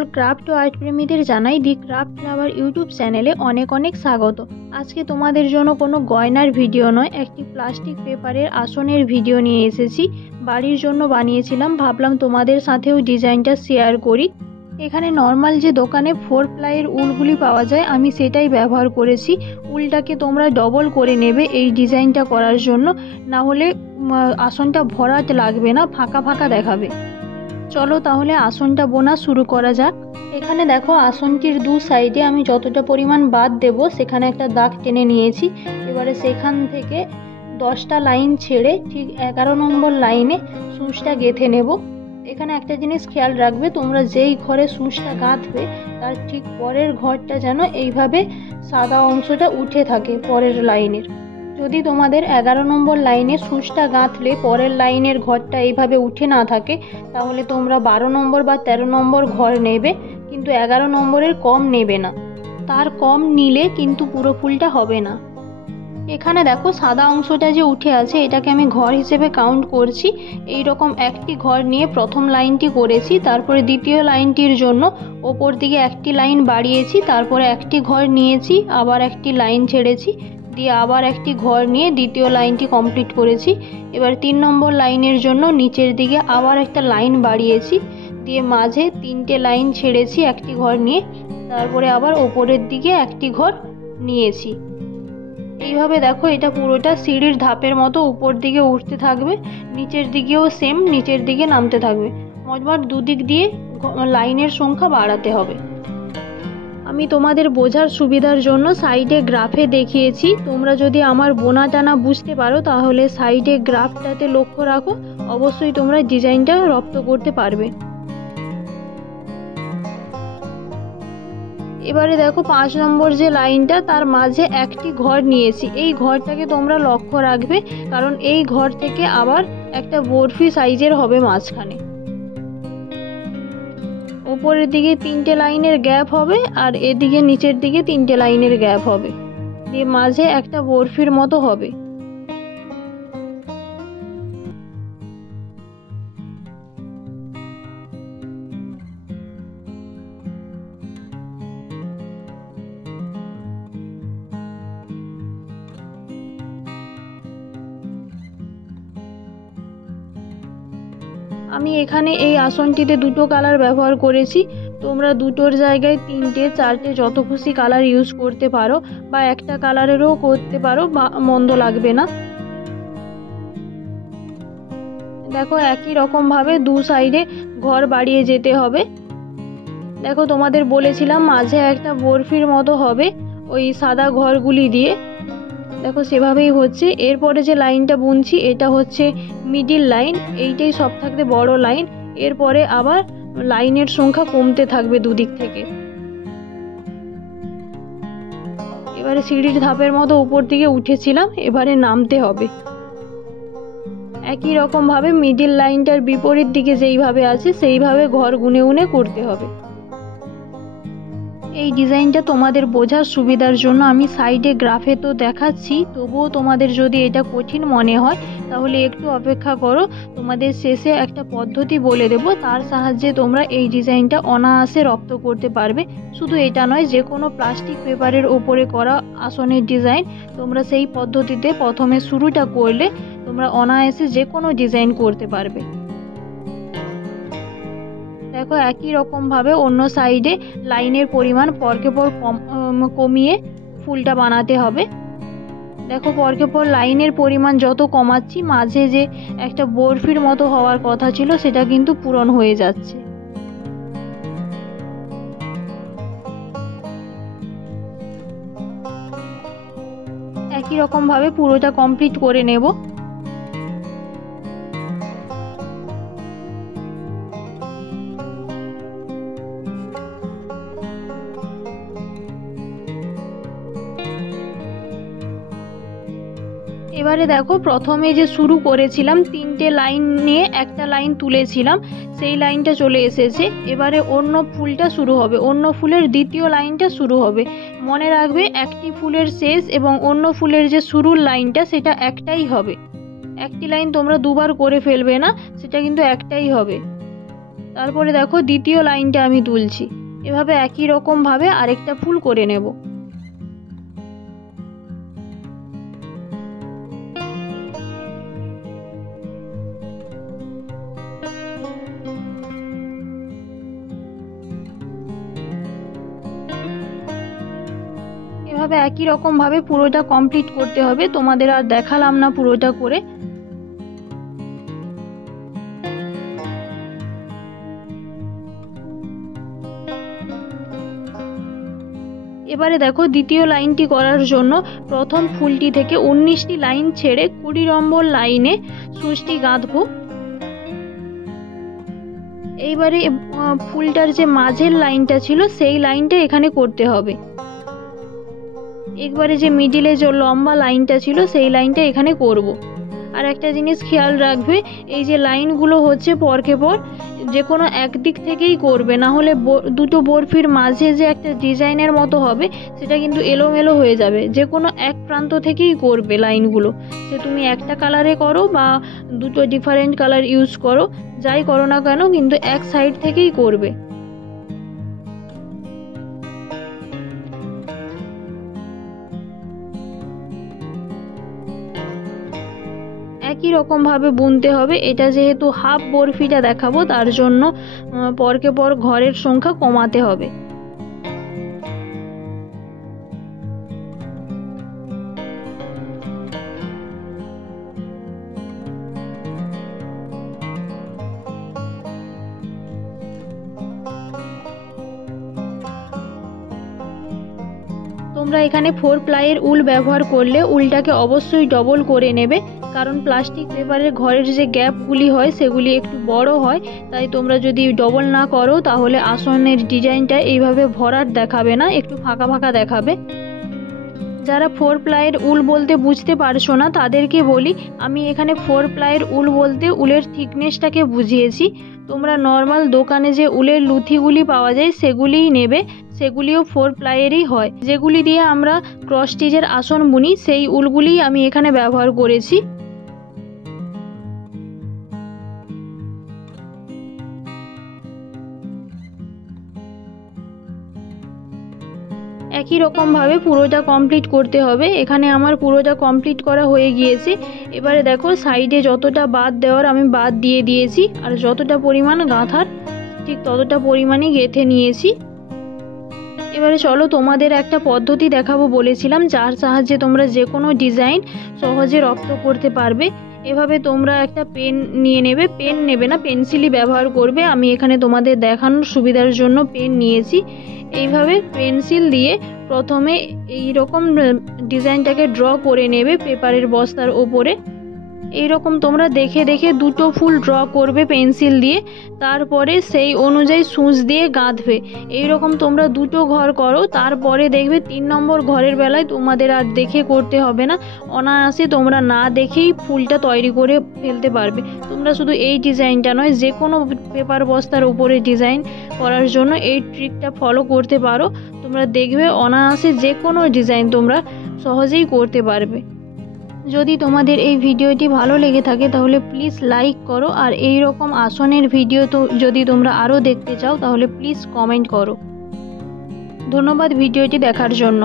সকল ক্রাফট ও আর্ট প্রেমীদের জানাই দি ক্রাফট লাভার ইউটিউব চ্যানেলে অনেক অনেক স্বাগত। আজকে তোমাদের জন্য কোনো গয়নার ভিডিও নয়, একটি প্লাস্টিক পেপারের আসনের ভিডিও নিয়ে এসেছি। বাড়ির জন্য বানিয়েছিলাম, ভাবলাম তোমাদের সাথেও ডিজাইনটা শেয়ার করি। এখানে নর্মাল যে দোকানে 4 প্লাইয়ের উলগুলি পাওয়া যায়, আমি সেটাই ব্যবহার করেছি। উলটাকে তোমরা ডবল করে নেবে এই ডিজাইনটা করার জন্য, না হলে আসনটা ভরাট লাগবে না, ফাঁকা ফাঁকা দেখাবে। চলো তাহলে আসনটা বোনা শুরু করা যাক। এখানে দেখো আসনটির দু সাইডে আমি যতটা পরিমাণ বাদ দেব সেখানে একটা দাগ টেনে নিয়েছি। এবারে সেখান থেকে 10টা লাইন ছেড়ে ঠিক 11 নম্বর লাইনে সূচটা গেঁথে নেব। এখানে একটা জিনিস খেয়াল রাখবে, তোমরা যেই ঘরে সূচটা গাঁথবে তার ঠিক পরের ঘরটা যেন এইভাবে সাদা অংশটা উঠে থাকে পরের লাইনের। যদি তোমাদের 11 নম্বর লাইনে সূচটা গাঁথলে পরের লাইনের ঘরটা এইভাবে উঠে না থাকে, তাহলে তোমরা 12 নম্বর বা 13 নম্বর ঘর নেবে, কিন্তু 11 নম্বরের কম নেবে না। তার কম নিলে কিন্তু পুরো ফুলটা হবে না। এখানে দেখো সাদা অংশটা যে উঠে আছে এটাকে আমি ঘর হিসেবে কাউন্ট করছি। এই রকম একটি ঘর নিয়ে প্রথম লাইনটি করেছি, তারপরে দ্বিতীয় লাইনটির জন্য ওপর দিকে একটি লাইন বাড়িয়েছি, তারপরে একটি ঘর নিয়েছি, আবার একটি লাইন ছেড়েছি, দিয়ে আবার একটি ঘর নিয়ে দ্বিতীয় লাইনটি কমপ্লিট করেছি। এবার 3 নম্বর লাইনের জন্য নিচের দিকে আবার একটা লাইন বাড়িয়েছি, দিয়ে মাঝে 3টে লাইন ছেড়েছি একটি ঘর নিয়ে, তারপরে আবার ওপরের দিকে একটি ঘর নিয়েছি। এইভাবে দেখো এটা পুরোটা সিঁড়ির ধাপের মতো উপর দিকে উঠতে থাকবে, নিচের দিকেও সেম নিচের দিকে নামতে থাকবে। মোটমাট দুদিক দিয়ে লাইনের সংখ্যা বাড়াতে হবে। আমি তোমাদের বোঝার সুবিধার জন্য সাইডে গ্রাফে দেখিয়েছি। তোমরা যদি আমার বোনা টানা বুঝতে পারো তাহলে সাইডে গ্রাফটাতে লক্ষ্য রাখো, অবশ্যই তোমরা ডিজাইনটা রপ্ত করতে পারবে। এবারে দেখো 5 নম্বর যে লাইনটা তার মাঝে একটি ঘর নিয়েছি। এই ঘরটাকে তোমরা লক্ষ্য রাখবে, কারণ এই ঘর থেকে আবার একটা বরফি সাইজের হবে মাঝখানে। উপরের দিকে 3টে লাইনের গ্যাপ হবে আর এদিকে নিচের দিকে 3টে লাইনের গ্যাপ হবে, দিয়ে মাঝে একটা বরফির মতো হবে। আমি এখানে এই আসনটিতে 2টো কালার ব্যবহার করেছি। তোমরা 2টোর জায়গায় 3টে 4টে যত খুশি কালার ইউজ করতে পারো, বা একটা কালারেরও করতে পারো, বা মন্দ লাগবে না। দেখো একই রকম ভাবে দু সাইডে ঘর বাড়িয়ে যেতে হবে। দেখো তোমাদের বলেছিলাম মাঝে একটা বরফির মতো হবে ওই সাদা ঘরগুলি দিয়ে, দেখো সেভাবেই হচ্ছে। এরপরে যে লাইনটা বুনছি এটা হচ্ছে মিডিল লাইন, এইটাই সব থাকতে বড় লাইন। এরপরে আবার লাইনের সংখ্যা কমতে থাকবে দুদিক থেকে। এবারে সিঁড়ির ধাপের মতো উপর দিকে উঠেছিলাম, এবারে নামতে হবে। একই রকম ভাবে মিডিল লাইনটার বিপরীত দিকে যেইভাবে আছে সেইভাবে ঘর গুনে গুনে করতে হবে। এই ডিজাইনটা তোমাদের বোঝার সুবিধার জন্য আমি সাইডে গ্রাফে তো দেখাচ্ছি, তবুও তোমাদের যদি এটা কঠিন মনে হয় তাহলে একটু অপেক্ষা করো। তোমাদের শেষে একটা পদ্ধতি বলে দেব, তার সাহায্যে তোমরা এই ডিজাইনটা অনায়াসে রপ্ত করতে পারবে। শুধু এটা নয়, যে কোনো প্লাস্টিক পেপারের ওপরে করা আসনের ডিজাইন তোমরা সেই পদ্ধতিতে প্রথমে শুরুটা করলে তোমরা অনায়াসে যে কোনো ডিজাইন করতে পারবে। দেখো একই রকম ভাবে অন্য সাইডে লাইনের পরিমাণ পরকে পর কমিয়ে ফুলটা বানাতে হবে। দেখো পরকে পর লাইনের পরিমাণ যত কমাচ্ছি মাঝে যে একটা বরফির মতো হওয়ার কথা ছিল সেটা কিন্তু পূরণ হয়ে যাচ্ছে। একই রকম ভাবে পুরোটা কমপ্লিট করে নেব। এবারে দেখো প্রথমে যে শুরু করেছিলাম 3টে লাইন নিয়ে একটা লাইন তুলেছিলাম, সেই লাইনটা চলে এসেছে। এবারে অন্য ফুলটা শুরু হবে, অন্য ফুলের দ্বিতীয় লাইনটা শুরু হবে। মনে রাখবে একটি ফুলের শেষ এবং অন্য ফুলের যে শুরুর লাইনটা সেটা একটাই হবে। একটি লাইন তোমরা দুবার করে ফেলবে না, সেটা কিন্তু একটাই হবে। তারপরে দেখো দ্বিতীয় লাইনটা আমি তুলছি। এভাবে একই রকমভাবে আরেকটা ফুল করে নেব। এভাবে একই রকমভাবে পুরোটা কমপ্লিট করতে হবে। তোমাদের আর দেখালাম না পুরোটা করে। এবারে দেখো দ্বিতীয় লাইনটি করার জন্য প্রথম ফুলটি থেকে 19টি লাইন ছেড়ে 20 নম্বর লাইনে সুচটি গাঁথবো। এইবারে ফুলটার যে মাঝের লাইনটা ছিল সেই লাইনটা এখানে করতে হবে। একবারে যে মিডিলে যে লম্বা লাইনটা ছিল সেই লাইনটা এখানে করব। আর একটা জিনিস খেয়াল রাখবে, এই যে লাইনগুলো হচ্ছে পরকে পর যে কোনো একদিক থেকেই করবে, না হলে দুটো বরফির মাঝে যে একটা ডিজাইনের মতো হবে সেটা কিন্তু এলোমেলো হয়ে যাবে। যে কোনো এক প্রান্ত থেকেই করবে লাইনগুলো, সে তুমি একটা কালারে করো বা দুটো ডিফারেন্ট কালার ইউজ করো, যাই করো না কেন কিন্তু এক সাইড থেকেই করবে। একই রকমভাবে বুনতে হবে। এটা যেহেতু হাফ বরফিটা দেখাবো তার জন্য পরকে পর ঘরের সংখ্যা কমাতে হবে। তোমরা এখানে 4 প্লাইয়ের উল ব্যবহার করলে উলটাকে অবশ্যই ডবল করে নেবে, কারণ প্লাস্টিক পেপারের ঘরের যে গ্যাপগুলি হয় সেগুলি একটু বড় হয়। তাই তোমরা যদি ডবল না করো তাহলে আসনের ডিজাইনটা এইভাবে ভরাট দেখাবে না, একটু ফাঁকা ফাঁকা দেখাবে। যারা 4 প্লাইয়ের উল বলতে বুঝতে পারছো না তাদেরকে বলি, আমি এখানে 4 প্লাইয়ের উল বলতে উলের থিকনেসটাকে বুঝিয়েছি। তোমরা নর্মাল দোকানে যে উলের লুথিগুলি পাওয়া যায় সেগুলিই নেবে, সেগুলিও 4 প্লাইয়েরই হয়। যেগুলি দিয়ে আমরা ক্রস স্টিচের আসন বুনি সেই উলগুলিই আমি এখানে ব্যবহার করেছি। একই রকমভাবে পুরোটা কমপ্লিট করতে হবে। এখানে আমার পুরোটা কমপ্লিট করা হয়ে গিয়েছে। এবারে দেখো সাইডে যতটা বাদ দেওয়ার আমি বাদ দিয়ে দিয়েছি, আর যতটা পরিমাণ গাঁথার ঠিক ততটা পরিমাণই গেঁথে নিয়েছি। এবারে চলো তোমাদের একটা পদ্ধতি দেখাবো বলেছিলাম, যার সাহায্যে তোমরা যে কোনো ডিজাইন সহজে রপ্ত করতে পারবে। এভাবে তোমরা একটা পেন নিয়ে নেবে, পেন নেবে না পেন্সিলই ব্যবহার করবে। আমি এখানে তোমাদের দেখানোর সুবিধার জন্য পেন নিয়েছি। এইভাবে পেন্সিল দিয়ে প্রথমে এই রকম ডিজাইনটাকে ড্র করে নেবে পেপারের বস্তার ওপরে। এই রকম তোমরা দেখে দেখে দুটো ফুল ড্র করবে পেন্সিল দিয়ে, তারপরে সেই অনুযায়ী সূচ দিয়ে গাঁথবে। এই রকম তোমরা দুটো ঘর করো, তারপরে দেখবে 3 নম্বর ঘরের বেলায় তোমাদের আর দেখে করতে হবে না, অনায়াসে তোমরা না দেখেই ফুলটা তৈরি করে ফেলতে পারবে। তোমরা শুধু এই ডিজাইনটা নয়, যে কোনো পেপার বস্তার উপরে ডিজাইন করার জন্য এই ট্রিকটা ফলো করতে পারো। তোমরা দেখবে অনায়াসে যে কোনো ডিজাইন তোমরা সহজেই করতে পারবে। যদি তোমাদের এই ভিডিওটি ভালো লেগে থাকে তাহলে প্লিজ লাইক করো, আর এই রকম আসনের ভিডিও তো যদি তোমরা আরও দেখতে চাও তাহলে প্লিজ কমেন্ট করো। ধন্যবাদ ভিডিওটি দেখার জন্য।